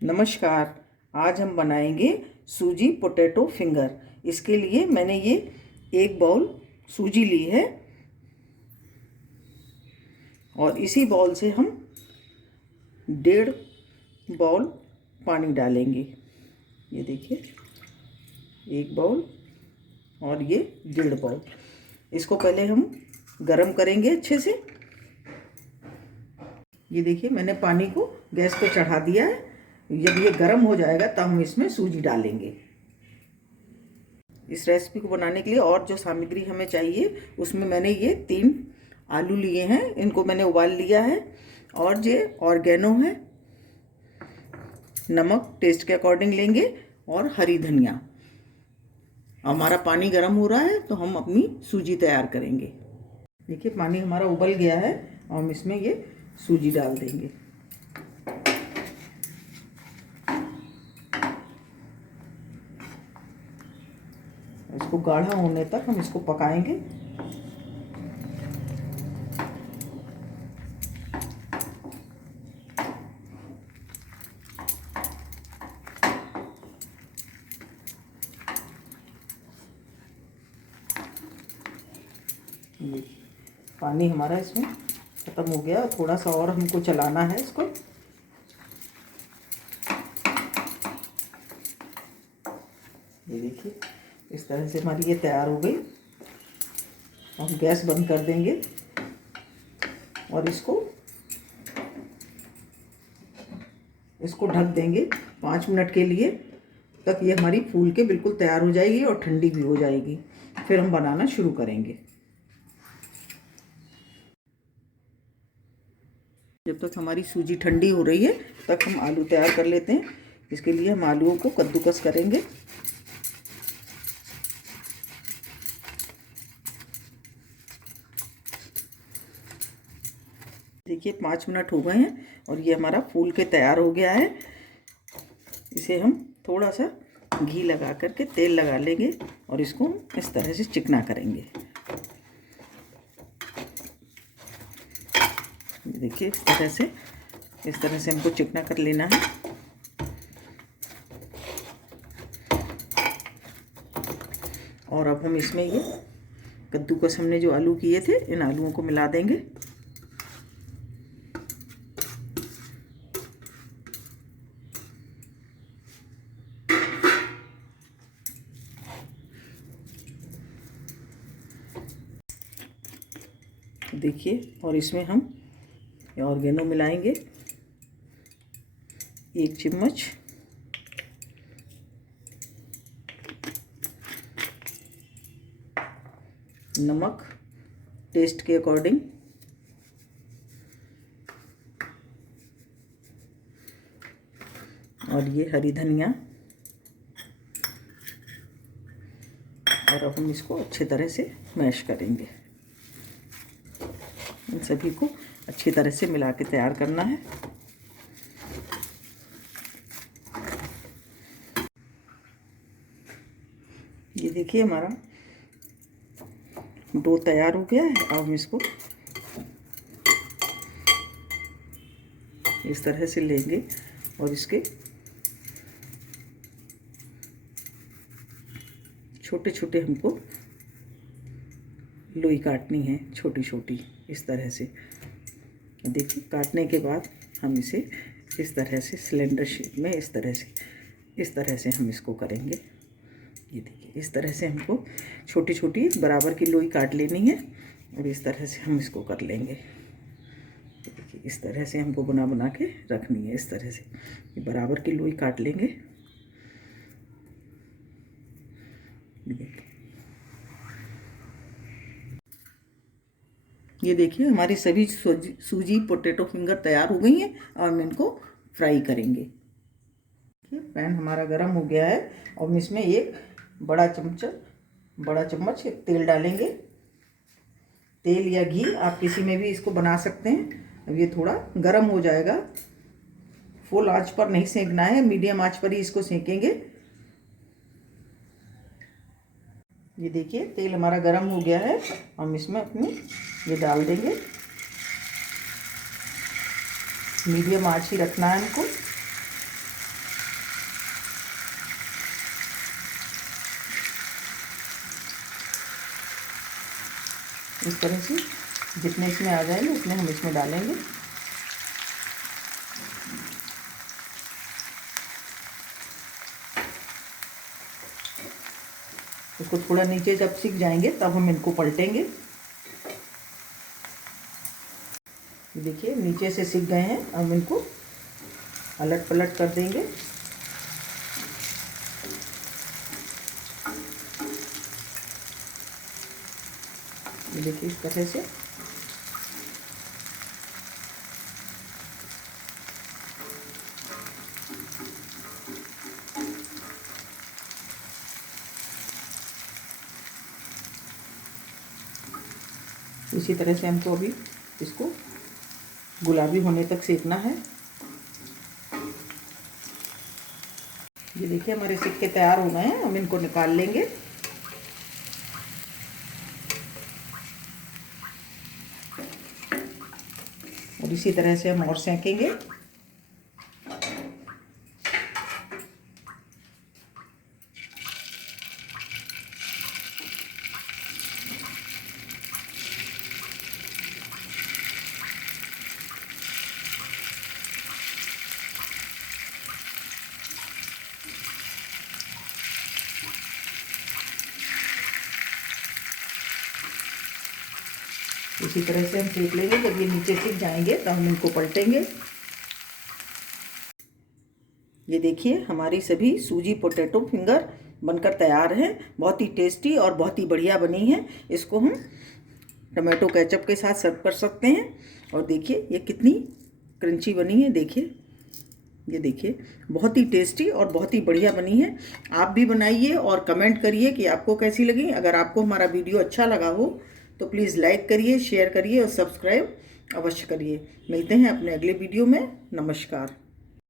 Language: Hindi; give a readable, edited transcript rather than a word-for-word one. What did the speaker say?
नमस्कार। आज हम बनाएंगे सूजी पोटैटो फिंगर। इसके लिए मैंने ये एक बाउल सूजी ली है और इसी बाउल से हम 1.5 बाउल पानी डालेंगे। ये देखिए, 1 बाउल और ये 1.5 बाउल। इसको पहले हम गरम करेंगे अच्छे से। ये देखिए, मैंने पानी को गैस पे चढ़ा दिया है। जब ये गर्म हो जाएगा तब हम इसमें सूजी डालेंगे। इस रेसिपी को बनाने के लिए और जो सामग्री हमें चाहिए उसमें मैंने ये 3 आलू लिए हैं, इनको मैंने उबाल लिया है। और ये ऑर्गेनो है, नमक टेस्ट के अकॉर्डिंग लेंगे और हरी धनिया। हमारा पानी गर्म हो रहा है तो हम अपनी सूजी तैयार करेंगे। देखिए, पानी हमारा उबल गया है और हम इसमें ये सूजी डाल देंगे। इसको गाढ़ा होने तक हम इसको पकाएंगे। पानी हमारा इसमें ख़त्म हो गया, थोड़ा सा और हमको चलाना है इसको। ये देखिए, इस तरह से हमारी ये तैयार हो गई। हम गैस बंद कर देंगे और इसको ढक देंगे 5 मिनट के लिए, तक ये हमारी फूल के बिल्कुल तैयार हो जाएगी और ठंडी भी हो जाएगी। फिर हम बनाना शुरू करेंगे। जब तक हमारी सूजी ठंडी हो रही है तक हम आलू तैयार कर लेते हैं। इसके लिए हम आलूओं को कद्दूकस करेंगे। देखिए, 5 मिनट हो गए हैं और ये हमारा फूल के तैयार हो गया है। इसे हम थोड़ा सा घी लगा करके तेल लगा लेंगे और इसको इस तरह से चिकना करेंगे। देखिए, इस तरह से हमको चिकना कर लेना है। और अब हम इसमें ये कद्दूकस हमने जो आलू किए थे, इन आलूओं को मिला देंगे। देखिए, और इसमें हम ऑर्गेनो मिलाएंगे 1 चम्मच। नमक टेस्ट के अकॉर्डिंग। और ये हरी धनिया। और अब हम इसको अच्छे तरह से मैश करेंगे। इन सभी को अच्छी तरह से मिला के तैयार करना है। ये देखिए, हमारा डो तैयार हो गया है। अब हम इसको इस तरह से लेंगे और इसके छोटे छोटे हमको लोई काटनी है, छोटी छोटी, इस तरह से। देखिए, काटने के बाद हम इसे इस तरह से सिलेंडर शेप में इस तरह से हम इसको करेंगे। ये देखिए, इस तरह से हमको छोटी छोटी बराबर की लोई काट लेनी है और इस तरह से हम इसको कर लेंगे। देखिए, इस तरह से हमको बना के रखनी है। इस तरह से ये बराबर की लोई काट लेंगे। ये देखिए, हमारी सभी सूजी पोटैटो फिंगर तैयार हो गई हैं और हम इनको फ्राई करेंगे। पैन हमारा गरम हो गया है और हम इसमें एक बड़ा चम्मच तेल डालेंगे। तेल या घी, आप किसी में भी इसको बना सकते हैं। अब ये थोड़ा गरम हो जाएगा। फुल आंच पर नहीं सेकना है, मीडियम आंच पर ही इसको सेकेंगे। ये देखिए, तेल हमारा गरम हो गया है। हम इसमें अपनी ये डाल देंगे। मीडियम आंच ही रखना है हमको। इस तरह से जितने इसमें आ जाएंगे उतने हम इसमें डालेंगे। इसको थोड़ा नीचे जब सिक जाएंगे तब हम इनको पलटेंगे। देखिए नीचे से सिक गए हैं, हम इनको अलट पलट कर देंगे। ये देखिए इस तरह से। इसी तरह से हमको अभी इसको गुलाबी होने तक सेकना है। ये देखिए हमारे सिक्के तैयार हो गए हैं, हम इनको निकाल लेंगे। और इसी तरह से हम और सेकेंगे। इसी तरह से हम सेक लेंगे। जब ये नीचे सिक जाएंगे तो हम इनको पलटेंगे। ये देखिए हमारी सभी सूजी पोटैटो फिंगर बनकर तैयार हैं। बहुत ही टेस्टी और बहुत ही बढ़िया बनी है। इसको हम टमाटो केचप के साथ सर्व कर सकते हैं। और देखिए ये कितनी क्रंची बनी है। देखिए ये देखिए बहुत ही टेस्टी और बहुत ही बढ़िया बनी है। आप भी बनाइए और कमेंट करिए कि आपको कैसी लगी। अगर आपको हमारा वीडियो अच्छा लगा हो तो प्लीज़ लाइक करिए, शेयर करिए और सब्सक्राइब अवश्य करिए। मिलते हैं अपने अगले वीडियो में। नमस्कार।